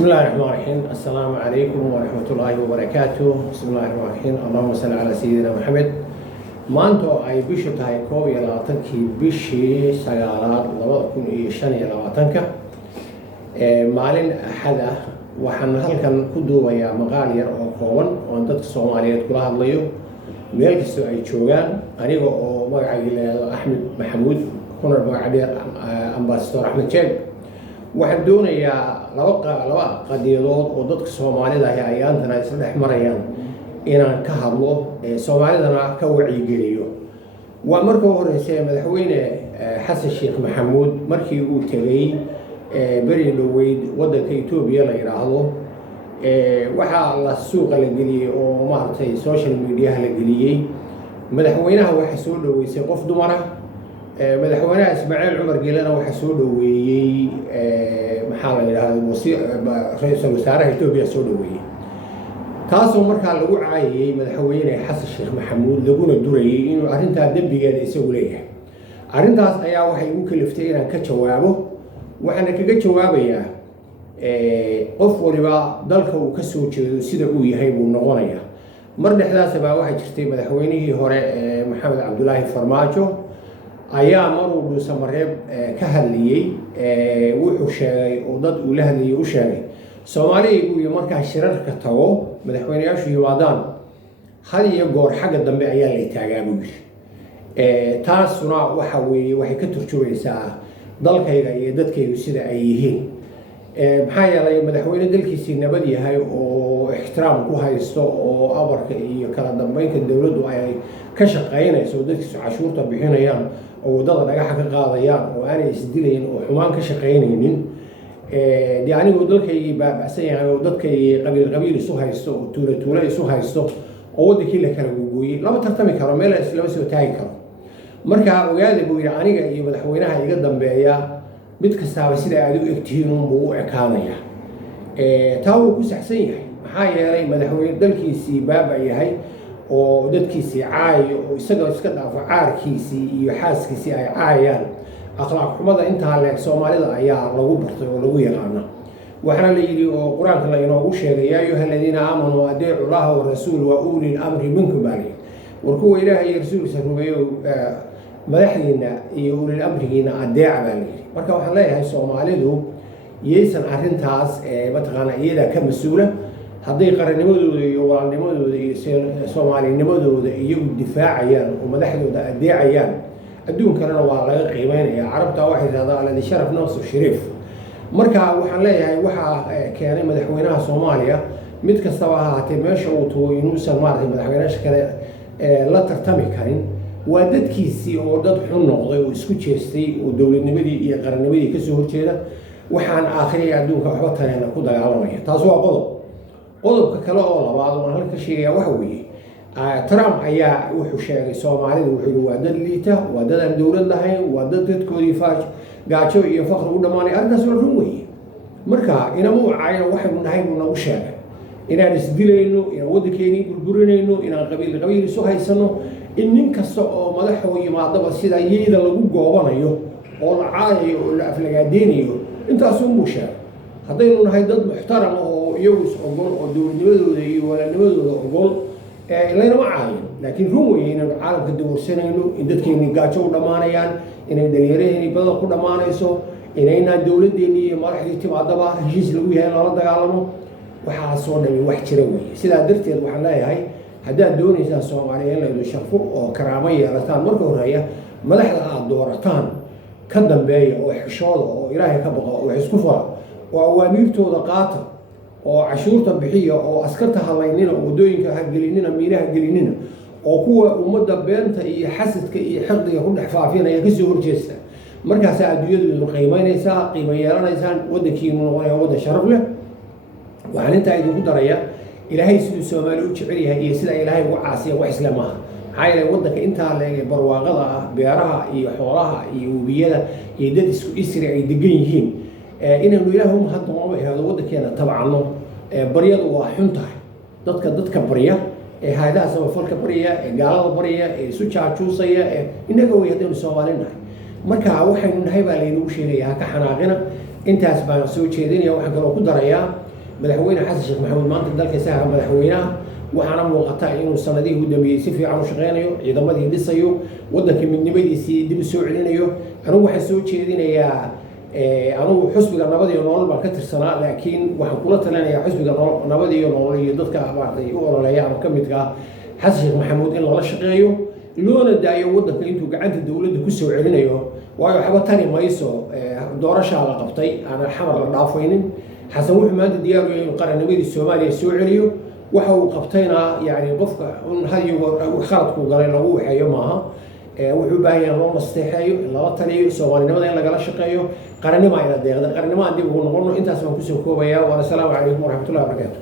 بسم الله الرحمن الرحيم. السلام عليكم ورحمة الله وبركاته. بسم الله الرحمن الرحيم. اللهم صل على سيدنا محمد. maanta ay bishu tahay 21 bishii sagaalaad 2025 maalin axad ah waxaan halkan ku duubayaa maqaal yar oo kooban oo dadka Soomaaliyeed kula hadlayo meel kasta ay joogaan aniga oo magacayga leeyahay Axmed Maxamuud kuna magacadeer Ambassador Axmed Jeeg waxaan doonayaa laba qadiyadood oo dadka Soomaalida ay ayaantana isla dhex marayaan inaan ka hadlo Soomaalidana ka wacyigeliyo waa markii horeysay madaxweyne Xasan Sheekh Maxamuud markii uu tagay bari dhaweyd wadanka Itoobiya la yiraahdo waxa la suuqa la geliyay oo maartay social media la geliyay madaxweynaha waxa soo dhaweysay qof dumar ah madaxweynaha Ismaaciil Cumar Geelana waxa soo dhaweeyay maxaa la yiraahdo ra'iisul wasaaraha Itoobiya soo dhaweeyay taasoo markaa lagu caayay madaxweyne Xasan Sheekh Maxamuud laguna durayay inuu arinta dambigeeda isagu leeyahay arintaas ayaa waxay ugu kaliftay inaan ka jawaabo waxaan kaga jawaabayaa qof waliba dalka uu ka soo jeedo sida uu yahay buu noqonayaa mar dhexdaas baa waxa jirtay madaxweynihii hore Maxamed Cabdullaahi Farmaajo ayaa maruu Dhuusamareeb ka hadlayay wuxuu sheegay oo dad uu la hadlayay u sheegay Soomaaliya iyo markaa shirarka tago madaxweynayaashu yimaadaan hal iyo goor xagga dambe ayaa la taagaa buu yiri taasuna waxa weeye waxay ka turjumaysaa dalkayga iyo dadkaygu sida ay yihiin maxaa yeelay madaxweyne dalkiisii nabad yahay oo ixtiraam ku haysto oo amarka iyo kala dambeynta dawladdu ay ka shaqeynayso dadkiisu cashuurta bixinayaan oo wadada dhagaxa ka qaadayaan oo aanay isdilayn oo xumaan ka shaqeynaynin يعني ودلكي بأسيا ودلكي قبيل isu haysto oo tuula isu haysto oo wadakii la kala googooyay lama tartami karo meel isla soo taagi karo marka ogaade buu yiri aniga iyo madaxweynaha iga dambeeya mid kasta sida aad u egtihiin uu ekaanaya taa uu ku saxsan yahay maxaa yeelay madaxweyne dalkiisii baaba yahay oo dadkiisii caayo oo isaga iska dhaafo caarkiisii iyo xaaskiisii ay caayaan أخلاق حمدا أنت على الصومالية أيها لغو برتو لغو يغانا وحنا اللي قرآن كلا ينوغو شيء يا أيها الذين آمنوا أطيعوا الله والرسول وأولي الأمر منكم عليه وركوا إلهي رسول سنوبيو مدحينا أولي الأمر هنا أداع عليه marka waxaan leeyahay Soomaalidu yeesan arintaas mataqaana iyada ka mas'uula haday qarannimadooda iyo walaalnimadooda iyo Soomaalinimadooda iyo difaacayaan oo madaxdooda adeecayaan adduun kalena waa laga qiimeynaya carabta waxay yiraahdaan alladhi sharaf nafsu shariif marka waxaan leeyahay waxa keenay madaxweynaha Soomaaliya mid kasta waa ahaatay meesha uu tooy inuu Soomaaliya madaxweynaha kale la tartami karin waa dadkiisii oo dad xun noqday oo isku jeestay oo dawladnimadii iyo qarannimadii ka soo horjeeda waxaan aakhiriyay adduunka waxba tareena ku dagaalamaya taas waa qodobka kale oo labaad oo halka sheegaya waxa weeye Trump ayaa wuxuu sheegay Soomaalidu wuxuu waa dad liita waa dad aan dawlad lahayn waa dad dadkoodii gaajo iyo faqri u dhamaanay arrintaas waa run weeye marka inama wacayna waxay nahay nagu sheegay inaan isdilayno inaan waddankeeni burburinayno inaan qabiil isu haysano in nin kasta oo madaxu yimaadaba sida iyada lagu goobanayo oo la caayo oo la aflagaadeeniyo intaas uu sheegay hadaynu nahay dad muxtaram oo iyagu is ogol oo dawladnimadooda iyo walaalnimadooda ogol إلا ما عاين لكن روي إن العالم كدور سنة إن دتكين جاتشو دمانيان إن الدليرين بدل كل دمانيسو إن الدولة ديني ما راح يتم عضبة هجيس لويها الأرض عالمه وحاصلنا من واحد شروي سيدا درتي وحلاي هاي هذا دون إنسان صوماليين لو شافوا كرامية رتان مركو رأيه ملحق الدورتان كدم بي أو حشاد أو إلهي كبغى أو عسكفة وأواميرته دقاته oo cashuurta bixiyo oo askarta halaynina oo wadooyinka hagelinina miiraha gelinina oo kuwa umada beenta iyo xasadka iyo xaqdiga ku dhaxfaafinaya ka soo horjeesta markaas adduunyadu qiimeynaysa yeelanaysan wadankiinu noqonaya wadan sharaf leh waxaan inta ay ugu daraya ilaahay sidoo Soomaali u jecel yahay iyo sida ilaahay ugu caasiyo wax islaamaha hay'ad wadanka inta leeyahay barwaaqada ah beeraha iyo xoolaha iyo wabiyada iyo dad isku isri ay degan yihiin inaynu ilaahu hadda ma ahaado wadankeena tabacano baryadu waa xuntahay dadka barya hay'adaha samafalka barya gaalada barya isu jaajuusaya inaga way hadaynu Soomaalinahay marka waxaynu nahay baa leeyahay sheegaya ka xanaaqina intaas baan soo jeedinaya waxaan kaloo ku darayaa madaxweyne xasan sheekh maxamuud maanta dalka isaga madaxweynaha waxaana muuqata inuu sanadihii u dambeeyey si fiican u shaqeynayo ciidamadii dhisayo waddanka midnimadiisii dib u soo celinayo anigu waxaan soo jeedinayaa anigu xusbiga nabad iyo nolol baan ka tirsanaa laakiin waxaan kula talinayaa xusbiga nabad iyo nolol iyo dadka maaragtay u ololeeya ama ka midka ah xasan sheekh maxamuud in lala shaqeeyo loona daayo waddanka intuu gacanta dowladda ku soo celinayo waayo waxba tani mayso doorashaa la qabtay aan xamar la dhaafaynin xasan wuxuu maanta diyaar u yahay inuu qarannimadii soomaaliya soo celiyo waxa uu qabtayna yani qofka un hadiyo khaladku galay lagu waxeeyo maaha wuxuu u baahan yahay loo nasteexeeyo in lala taliyo soomaalinimada in lagala shaqeeyo qarannimo ayna deeqda qarannimo aan dib ugu noqono intaas baan kusoo koobayaa waana asalaamu calaykum waraxmatullahi wabarakaatu